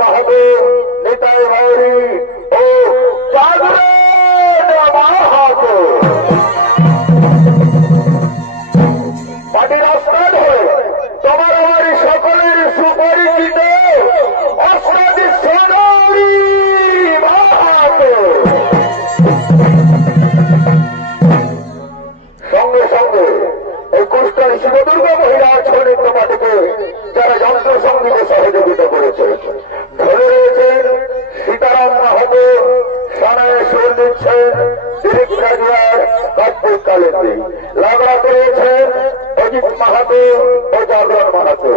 মাহাতো নেতাই ভাইরি ও জাগরণ মাহাতো পার্টির আস্থান হয়ে তোমার আমার সকলের সুপরিচিত অস্তাদি সোনারি মাহাতো সঙ্গে সঙ্গে এই কুষ্টার শিবদুর্গা মহিলা ছড়িত মাটিকে যারা যন্ত্র সঙ্গীতে সহযোগিতা করেছে ধরে রয়েছেন সীতারাম মাহাতো সানায় সুর দিচ্ছেন দিলীপ রাজিয়ার কার্তিক কালেন্দি লাগড়া করেছেন অজিত মাহাতো ও জাগরণ মাহাতো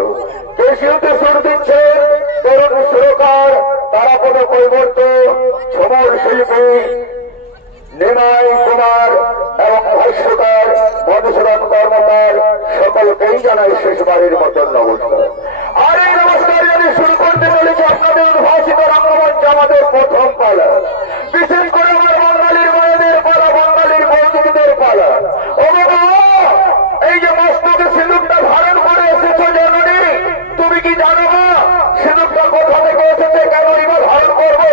কেশিউতে সুর দিচ্ছেন তরুণ সুরকার তারাপদ কৈবর্ত ছবল শিল্পী নিমাই কুমার এবং ভাষ্যকার মধুসূদন কর্মকার সকলকেই জানাই শেষবারের মতন নমস্কার। আর এই নমস্কার যদি শুরু করতে চলেছে আপনাদের উদ্ভাসিত রঙ্গমঞ্চ আমাদের প্রথম পালা, বিশেষ করে আমার বাঙালির মায়েদের পালা, বাঙালির বৌদিদের পালা। ও বাবা, এই যে মস্তকে সিঁদুরটা ধারণ করে এসেছো জননী, তুমি কি জানো না সিঁদুরটা কোথা থেকে এসেছে, কেনই বা ধারণ করবো?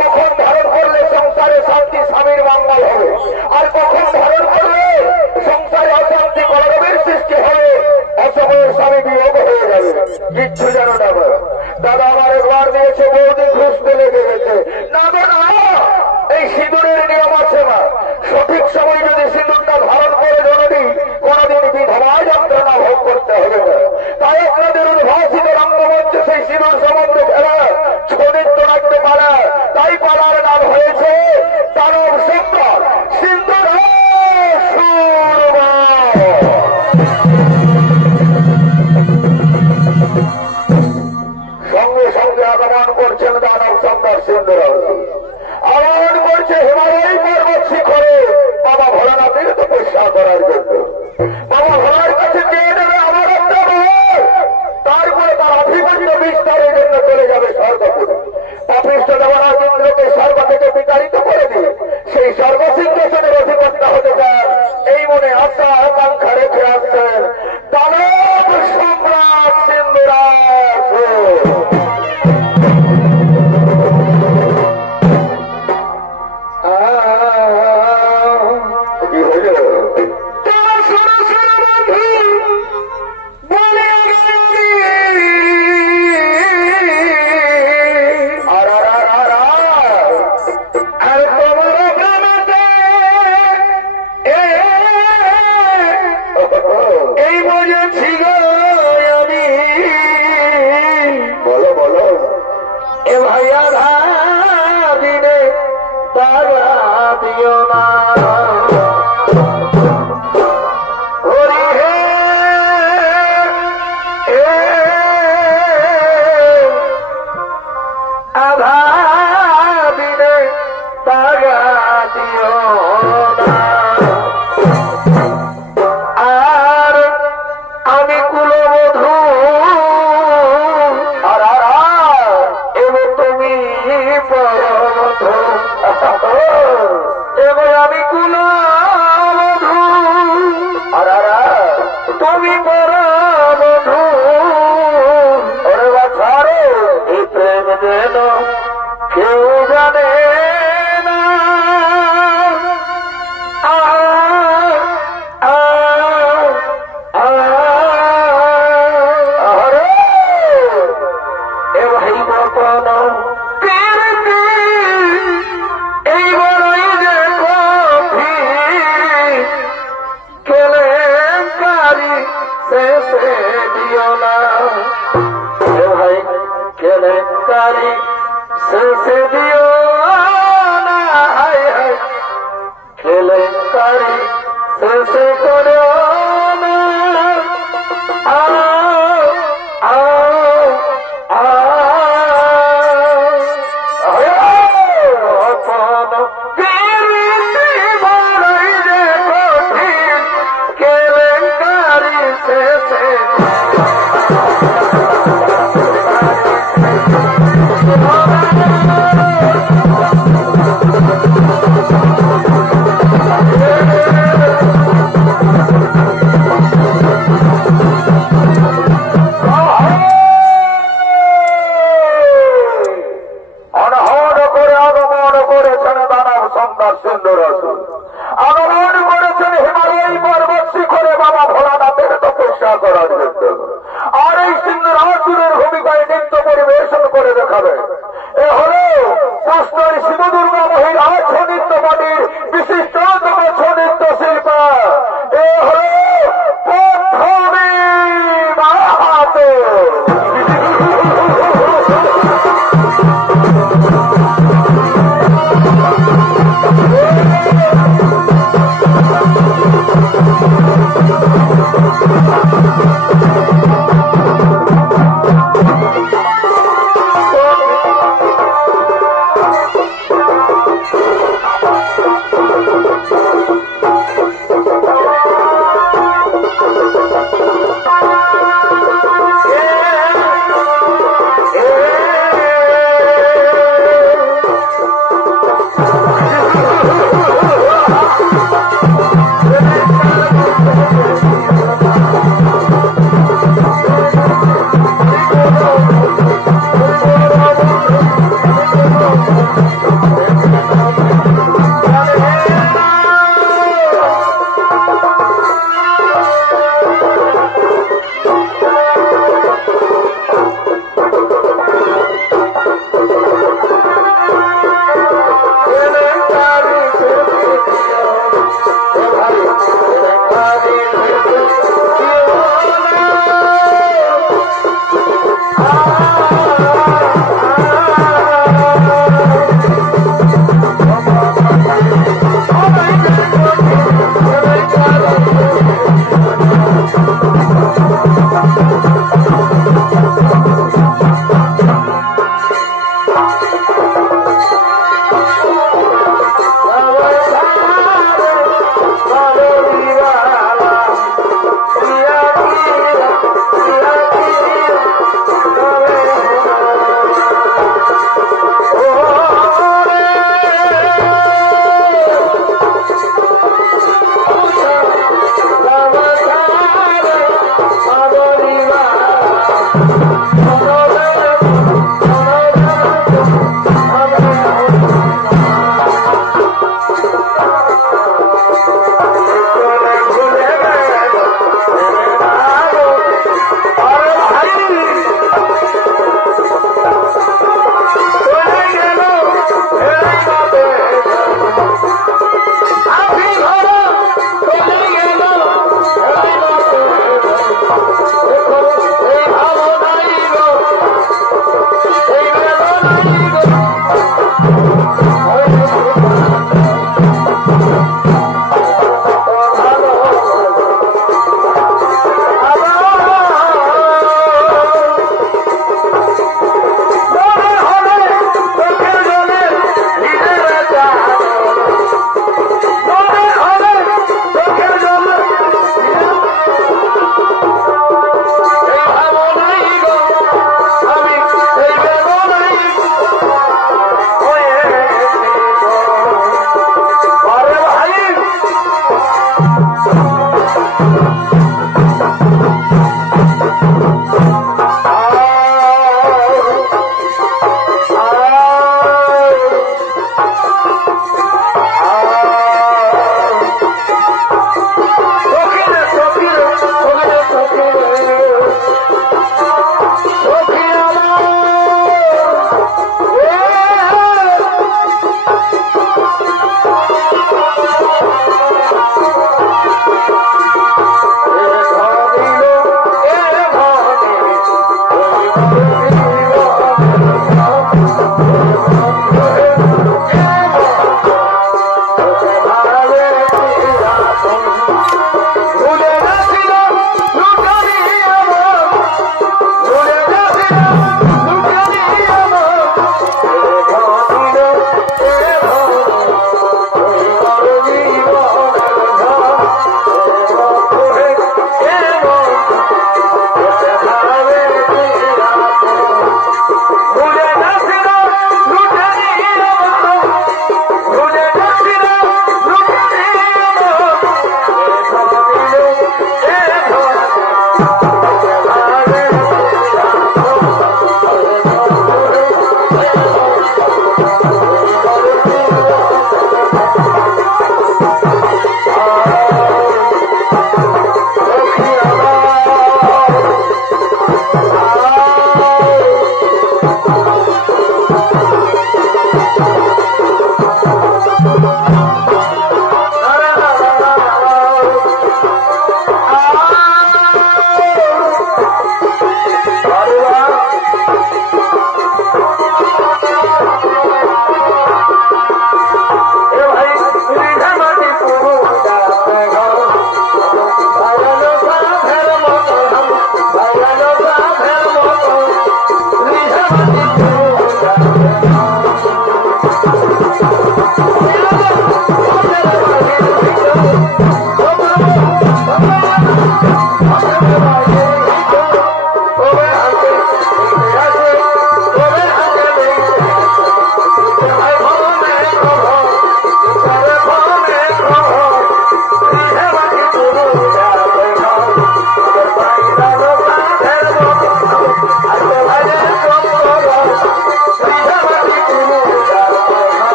কখন ধারণ করলে সংসারে শান্তি স্বামীর মঙ্গল হবে, আর কখন ধারণ করলে সংসারে অশান্তি কলরবের সৃষ্টি হবে, অসময়ের স্বামী বিয়োগ হয়ে যাবে, কিচ্ছু জানো না। দাদা আমার একবার দিয়েছে, বহুদিন খুঁজতে লেগে গেছে। না গো না, এই সিঁদুরের নিয়ম আছে না, সঠিক সময় যদি সিঁদুরটা ধারণ করে জননী কোনদিন বিধবা যন্ত্রণা ভোগ করতে হবে না। তাই আপনাদের উদ্ভাসিত রঙ্গমঞ্চে সেই সিঁদুর সম্বন্ধে খেলা ছনিত্য রাখতে পারা, তাই পালার নাম হয়েছে দানব সম্রাট সিন্দুর। সঙ্গে সঙ্গে আগমন করছেন দানব সম্রাট সিন্দুর, আগমন করছে হিমালয় পর্বত শিখরে বাবা ভোলানাথের তপস্যা করার জন্য। বাবা ভোলার কাছে চেয়ে নেবে আমার একটা বর, তারপরে তার আধিপত্য বিস্তারের জন্য চলে যাবে স্বর্গপুরে। পাপিষ্ঠ দেবরাজ ইন্দ্রকে স্বর্গ থেকে বিতাড়িত করে দিয়ে সেই স্বর্গসিংহাসনের অধিপত্য হতে চান, এই মনে আশা আকাঙ্ক্ষা রেখে আসছেন দানব সম্রাট সিন্দুরাজ। কি হইল? রামচন্দ্র রসুল আগমন করেছেন হিমালয় পর্বত শিখরে বাবা ভোলানাথের তপস্যা করার জন্য। আর এই সিংহাসুরের ভূমিকায় নৃত্য পরিবেশন করে দেখাবে। এ হল কৃষ্ণের শিব দুর্গা মহিলা ছৌ নৃত্য পার্টির বিশিষ্টতম ছৌ নৃত্য শিল্প। এ হল পদ্মী মাহাতো।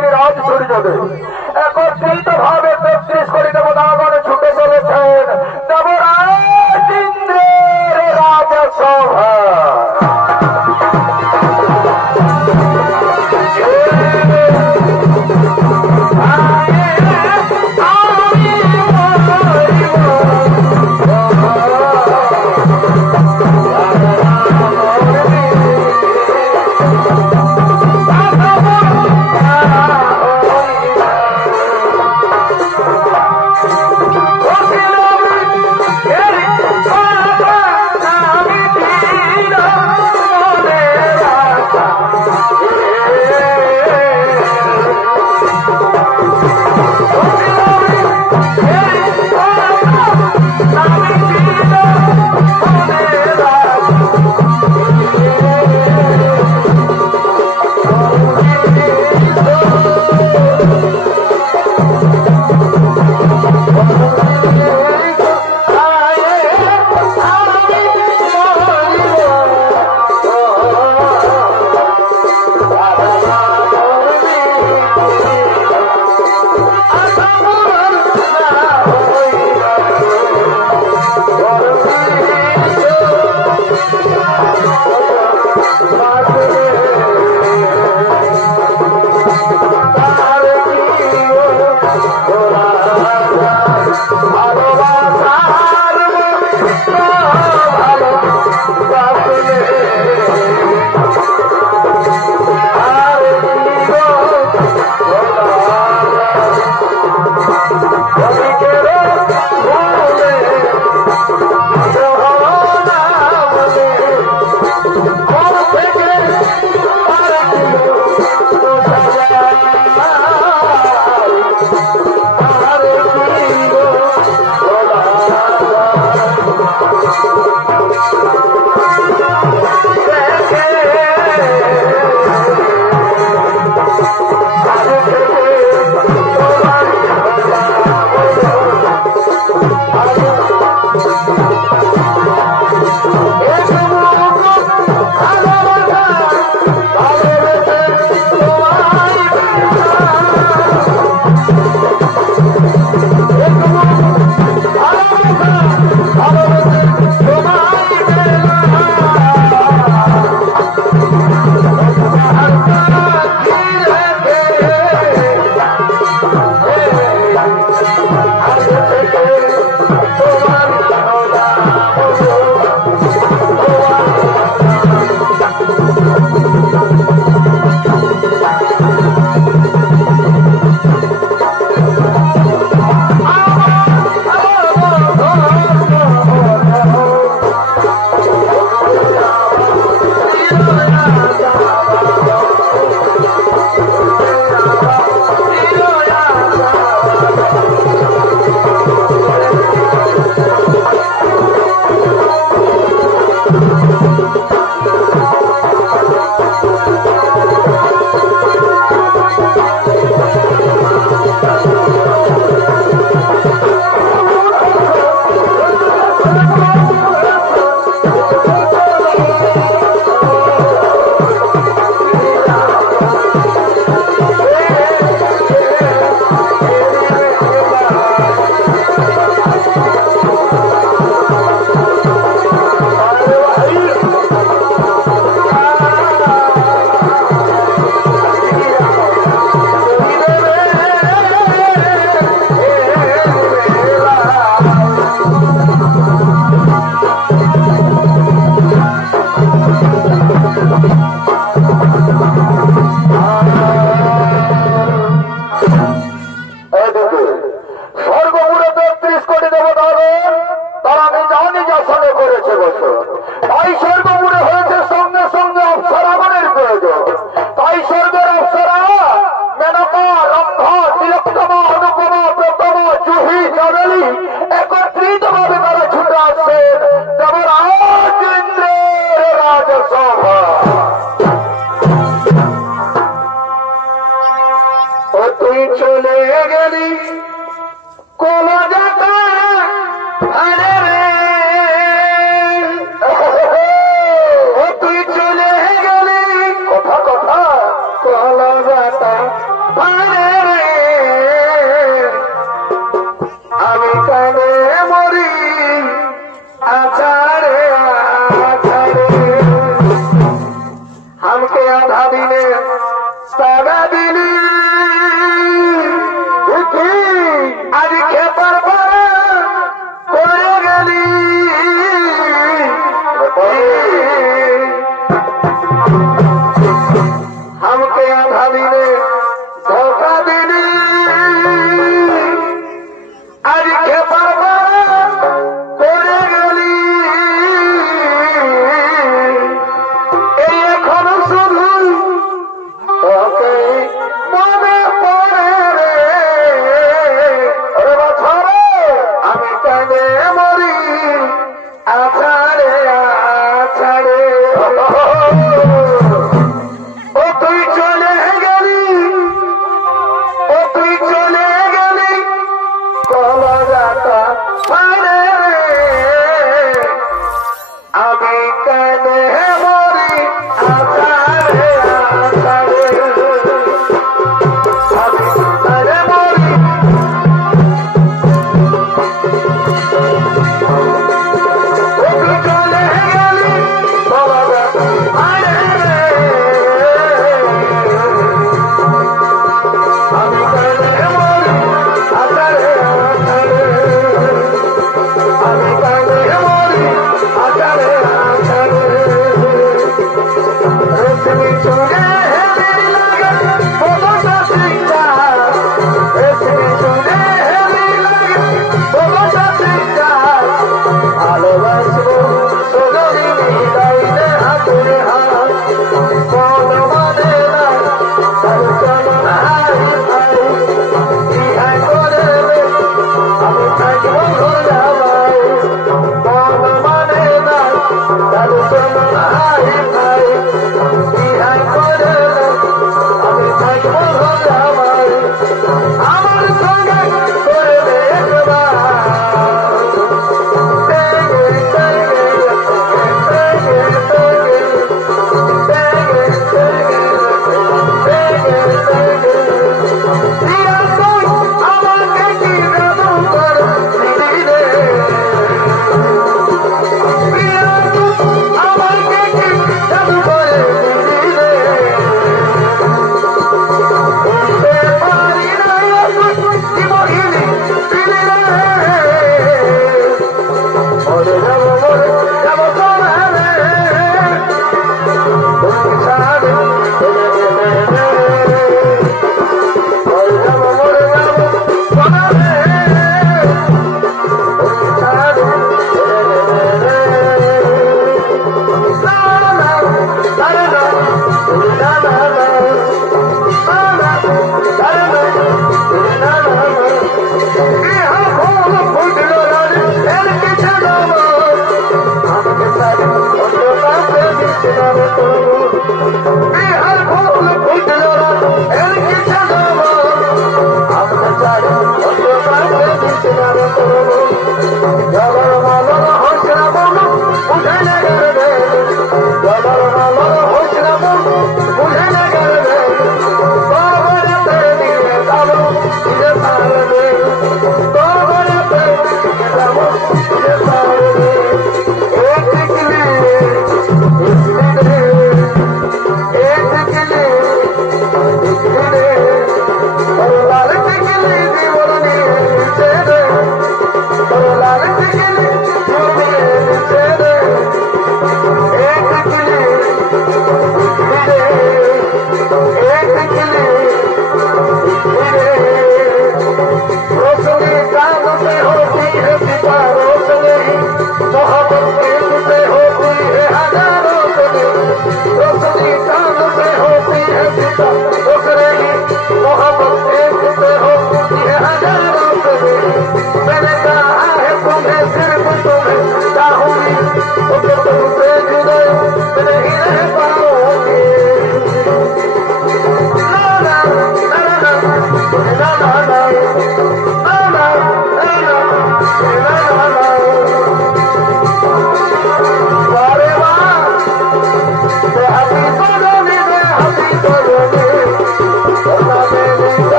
তিনি রাজ সূর্যদেব একত্রিত ভাবে ৩৩ কোটি দেবতাগণ ছুটে চলেছেন দেবরাজ ইন্দ্রের রাজসভা। কলকাতা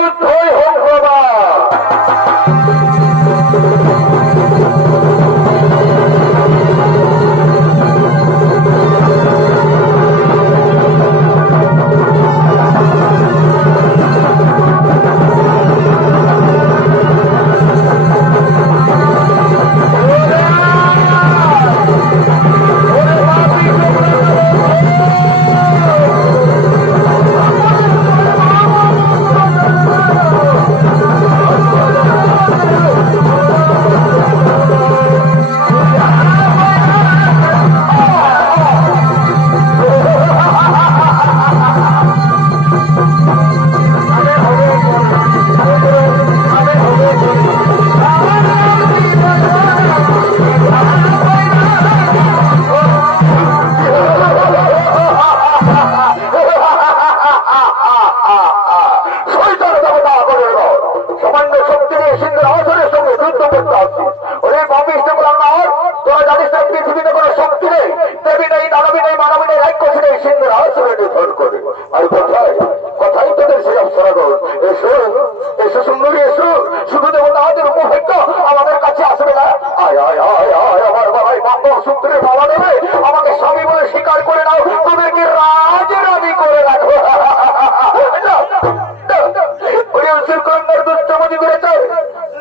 যুদ্ধই হোক বাবা।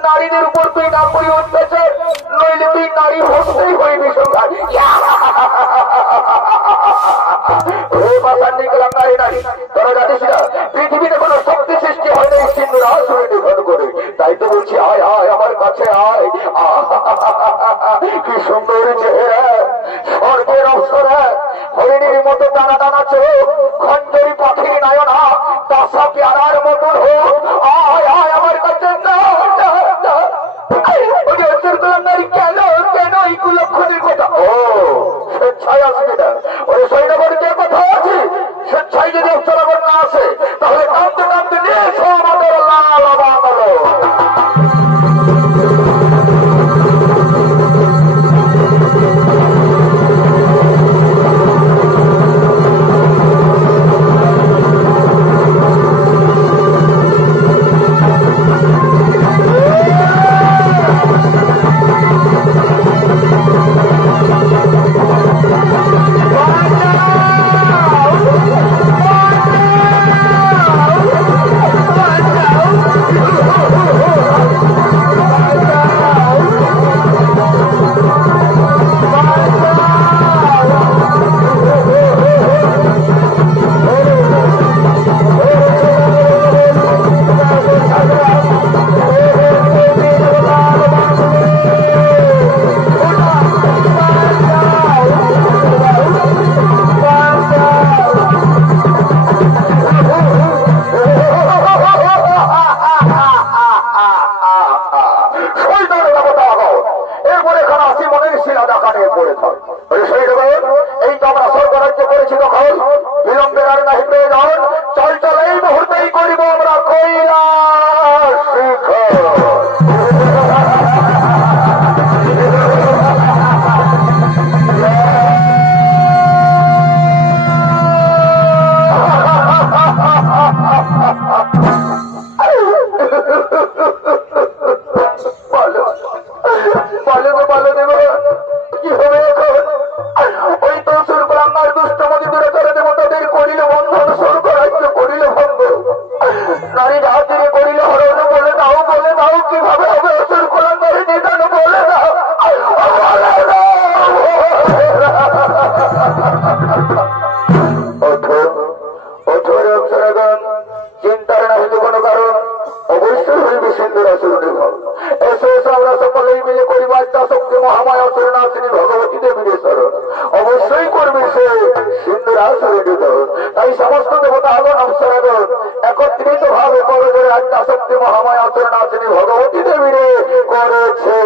নারীদের উপর তুই না করি অত্যাচার, নইলে তুই নারী হতেই হইবি সংঘাত। তোরা জানিস না পৃথিবীতে কোন শক্তি সৃষ্টি হয় না এই সিন্ধুর আসরে নিধন করে। তাই তো বলছি আয় আয় আমার কাছে আয়। কি সুন্দর চেহারা, স্বর্গের অবসরা, হরিণীর মতো টানা টানা চোখ, খঞ্জরি পাখির নায়না, দাসা পেয়ারার মতন হোক। আয় আয় আমার কাছে। কেন কেন এই কুলক্ষণের কথা? ও স্বেচ্ছায় আসবি না? ওরে সৈন্যবাড়ি যে কথা আছে, স্বেচ্ছায় যদি অবসরাগর না আসে তাহলে কাঁদতে কাঁদতে নিয়ে এসো আমাদের লাল বাংলো। এই তো আমরা স্বর্গরাজ্য করেছি তখন বিলম্বের আর নাহি প্রয়োজন। চল চল এই মুহূর্তেই করিব আমরা কৈলাস শিখর। কি হবে এখন? ওই তো সুরকুলাঙ্গার দুষ্ট মজিদুরে করে দেব তাদের করিলে বন্ধন, স্বর্গ রাজ্য করিলে ভঙ্গ, নারী হাতিরে করিলে হরণ। বলে দাও কিভাবে হবে সুরকুলাঙ্গারের নিদান? বলে দাও। চিন্তার না হইলে কোনো কারণ, অবশ্যই হইবে সিন্ধুর আসুর নির্ভর। এসো এসো আমরা সকলেই মিলে করিব শক্তি মহামায়া অসুরনাশিনী ভগবতী দেবীর স্মরণ। অবশ্যই করবে সে সিন্ধুর আসরে নিধন। তাই সমস্ত দেবতা আগন অবসরাগণ একত্রিত ভাবে করে করে আত্মা শক্তি মহামায়া অসুরনাশিনী ভগবতী দেবীর করেছে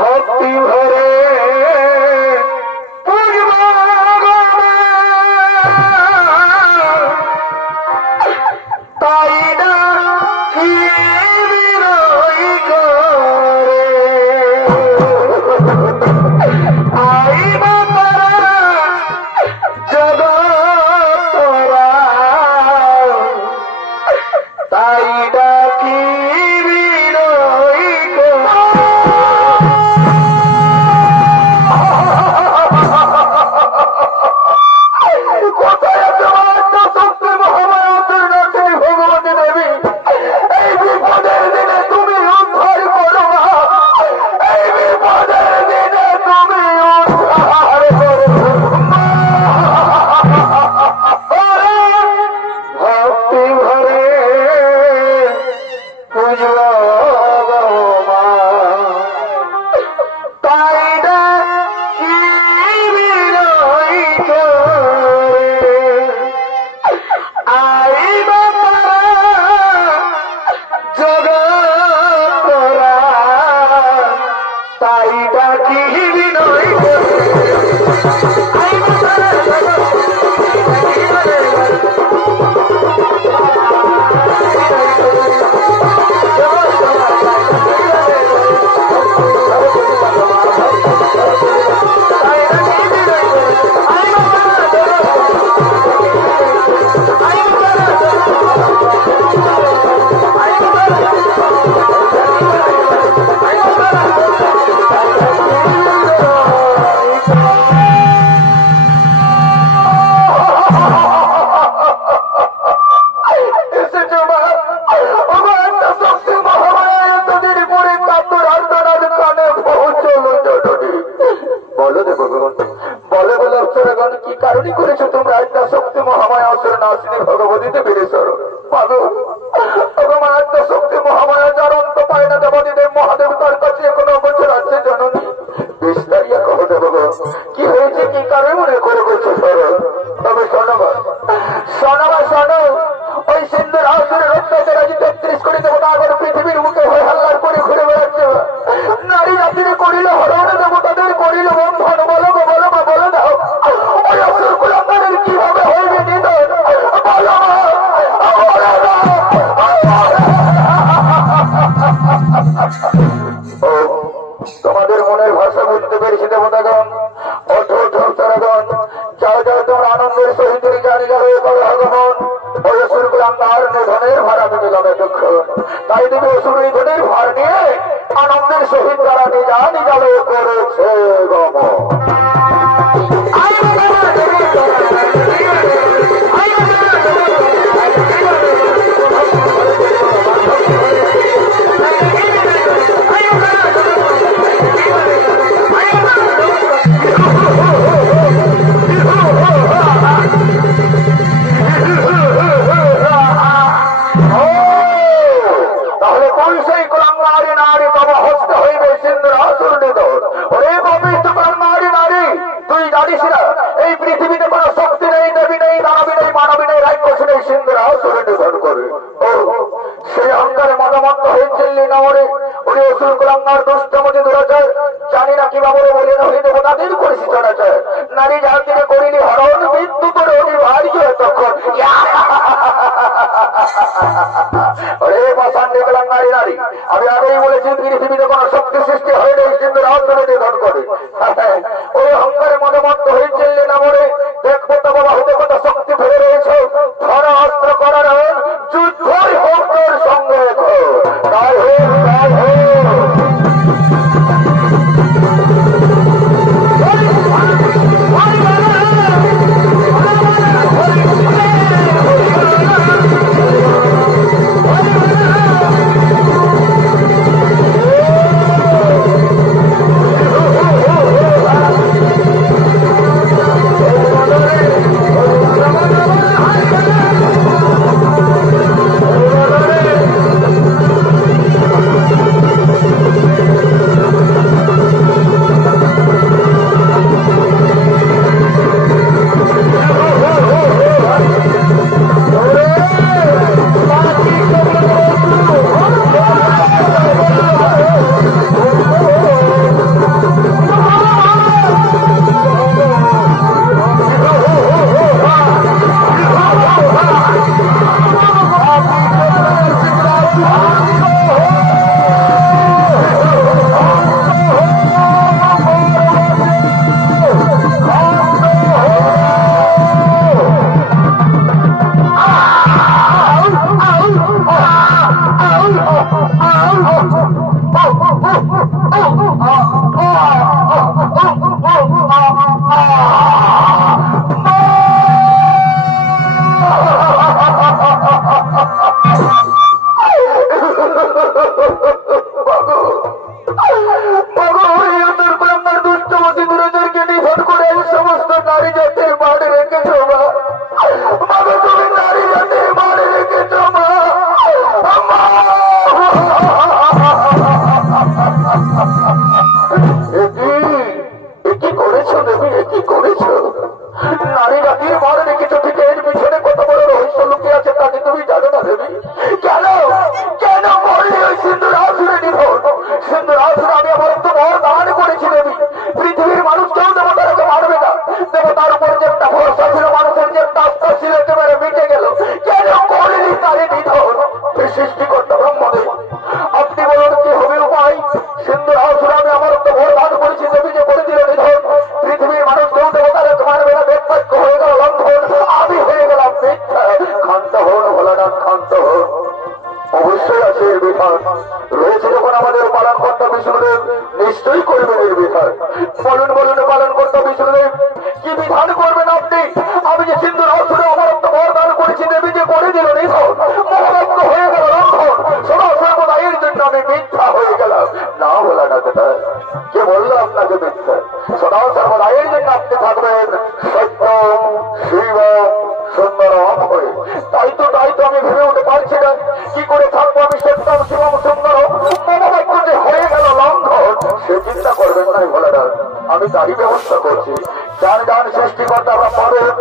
ভক্তি ভরে জগৎ আত্মা শক্তি মহামায়া অসুর নাসিনী ভগবতীতে বীরেশ্বর পাগল মা আত্মা শক্তি মহামায়া যার অন্ত পায় না দেবাদিদেব মহাদেব তার কাছে কোনো বছর আছে জননী বিস্তারিয়া কহ দেব কি হয়েছে কি কারণে মনে করে করছো সরল তবে শোনবা শোনবা শোনো ওই সিন্ধুর আসুরের অত্যাচার আজ 33 কোটি দেবতা আগর পৃথিবীর মুখে হয়ে হাল্লার করে ঘুরে বেড়াচ্ছে নারী জাতিরে করিল হরণ দেবতাদের করিল বন্ধন বলো গো বলো বা বলো দাও ওই অসুর কুলাঙ্গারের কিভাবে হইবে নিধন বলো তোমাদের মনের ভাষা বুঝতে পেরেছি দেবতাগণ অথরাগণ যারা যারা তোমরা আনন্দের সহিত জানি যাবে ভগবান ওই অসুর কুলাঙ্গার নিধনের ভার আমি দিলাম দুঃখ তাই তুমি অসুর নিধনের ভার নিয়ে আনন্দের সহিত যারা নিজালে করেছে গম এই পৃথিবীতে কোন শক্তি নেই দেবী নেই দানবী নেই মানবী নেই রাক্ষস নেই সিন্ধুরা অসুরে নিধন করে সেই অহংকারে মতামত হয়েছিলেন নগরে উনি অসুর কুলাঙ্গার দুষ্টমতি দুরাচার জানি না কিভাবে বলে না হইতে তাদের করেছি চলাচার নারী জাতিকে করিনি হরণ মৃত্যু করে অনিবার্য তখন অরে পাষাণ্ডে কুলাঙ্গারী নারী আমি আগেই বলেছি পৃথিবীতে কোন শক্তি সৃষ্টি হয় নাই সিন্ধুরা অসুরে নিধন করে ওই অহংকারে মতামত হয়েছিলেন নগরে দেখবো তো বাবা হতে কত শক্তি ধরে রয়েছে ধরা অস্ত্র করার যুদ্ধই হোক তোর সঙ্গে তাই হোক তাই হোক সদা সর্বদা এর জন্য আপনি থাকবেন সত্য শিব সুন্দরম হয়ে। তাই তো আমি ভেবে উঠতে পারছি না কি করে থাকবো আমি সত্যম শিবম সুন্দর মনোবাক্য যে হয়ে গেল লঙ্ঘন সে চিন্তা করবেন নাই ভোলাদার। আমি তারই ব্যবস্থা করছি। যার গান সৃষ্টিকর্তা আমরা পাবেন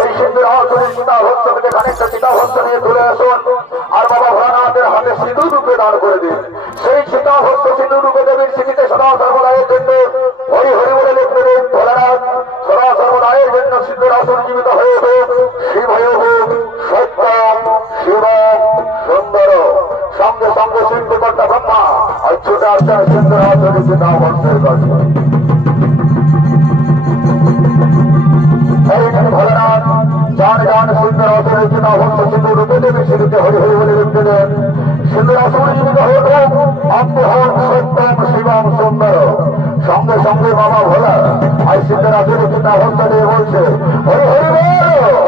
ওই সিন্ধুর আহ্বানের চিতাভস্ত থেকে খানিকটা চিতাভস্ত নিয়ে তুলে আসুন আর বাবা ভোলানাথের হাতে সিঁদুর রূপে দান করে দিন। সেই চিতাভস্ত সিঁদুর রূপে দেবীর স্মৃতিতে সদা সর্বদায়ের জন্য হরি হরি বলে লিখতে দেন ভোলানাথ সদা সর্বদায়ের জন্য সিদ্ধুর আসন জীবিত হয়ে হোক শিব হয়ে হোক সত্যম শিব সুন্দর। সঙ্গে সঙ্গে সৃষ্টিকর্তা ব্রহ্মা অচ্ছুতে আসছেন সিন্ধুর আসনের চিতাভস্তের কাছে। ভোলানাথ যার গান সুন্দর আসনের চিতাভস্ত সিন্ধুর রূপে দেবী স্মৃতিতে হরি হরি বলে লিখতে দেন। সিন্ধুর আসন জীবিত হয়ে হোক অন্তহন সত্যম শিবম সুন্দর। সঙ্গে সঙ্গে বাবা ভোলা আজ সিদ্ধের আসলে চিতাভস্ত নিয়ে বলছে হরি হরি বল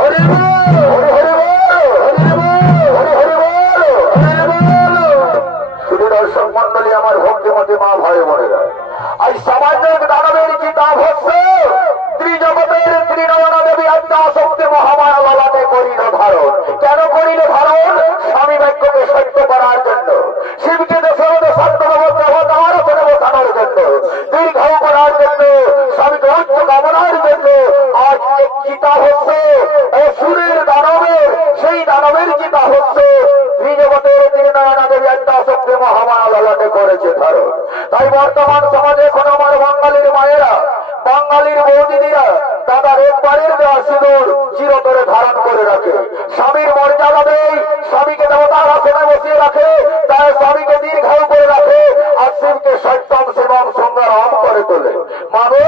হরি হরি হরি হরি হরি বল। শুধু দর্শক মন্ডলী আমার ভক্তিমতী মা ভয়ে মরে যায়। আজ সামান্য দানবের চিতাভস্ত ত্রিজগতের ত্রিনয়না দেবী আত্মা শক্তি মহামায়া ললাটে করিল ধারণ। কেন করিল ধারণ? স্বামী বাক্যকে সত্য করার জন্য, শিবকে দেশে সত্য দেবতার ছেলে বসানোর জন্য, দীর্ঘায়ু করার জন্য, স্বামীকে উচ্চ কামনার জন্য আজ এক চিতাভস্ত অসুরের দানবের সেই দানবের চিতাভস্ত ত্রিজগতের ত্রিনয়না দেবী আত্মা শক্তি মহামায়া ললাটে করেছে ধারণ। তাই বর্তমান সমাজে এখন আমার বাঙালির মায়েরা বাঙালির বৌদিদিরা দাদার একবারের দেওয়া সিঁদুর চিরতরে ধারণ করে রাখে। স্বামীর মর্যাদা দেয়, স্বামীকে দেবতার আসনে বসিয়ে রাখে, তাই স্বামীকে দীর্ঘায়ু করে রাখে আর শিবকে সত্যম শিবম সুন্দরম করে তোলে। মানে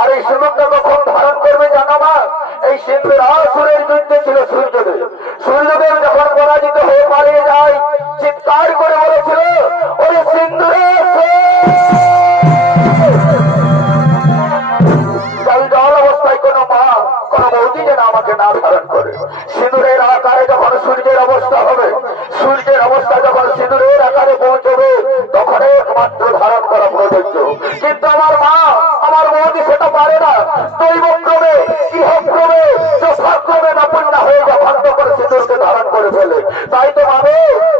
আর এই সিঁদুরটা কখন ধারণ করবে জানো মা? এই সিঁদুর আসুরের যুদ্ধে ছিল সূর্যদেব। সূর্যদেব যখন পরাজিত হয়ে পালিয়ে যায় চিৎকার করে বলেছিল ওই সিঁদুরে অবস্থায় কোন মা কোন বৌদি যেন আমাকে না ধারণ করে। সিঁদুরের আকারে যখন সূর্যের অবস্থা হবে, সূর্যের অবস্থা যখন সিঁদুরের আকারে পৌঁছবে তখন একমাত্র ধারণ করা প্রযোজ্য। কিন্তু আমার মা আমার বৌদি সেটা পারে না। দৈবক্রমে গৃহক্রমে যথাক্রমে নাপন্না হয়ে যথার্থ করে সিঁদুরকে ধারণ করে ফেলে। তাই তো মানে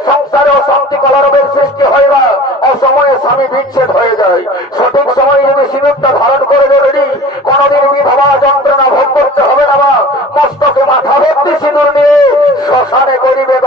সংসারে অশান্তি কলরবের সৃষ্টি হয় না, অসময়ে স্বামী বিচ্ছেদ হয়ে যায়। সঠিক সময়ে যদি সিঁদুরটা ধারণ করে বেরোনি কোনদিন বিধবা যন্ত্রণা ভোগ করতে হবে না। মস্তকে মাথা ভর্তি সিঁদুর নিয়ে শ্মশানে গরিবের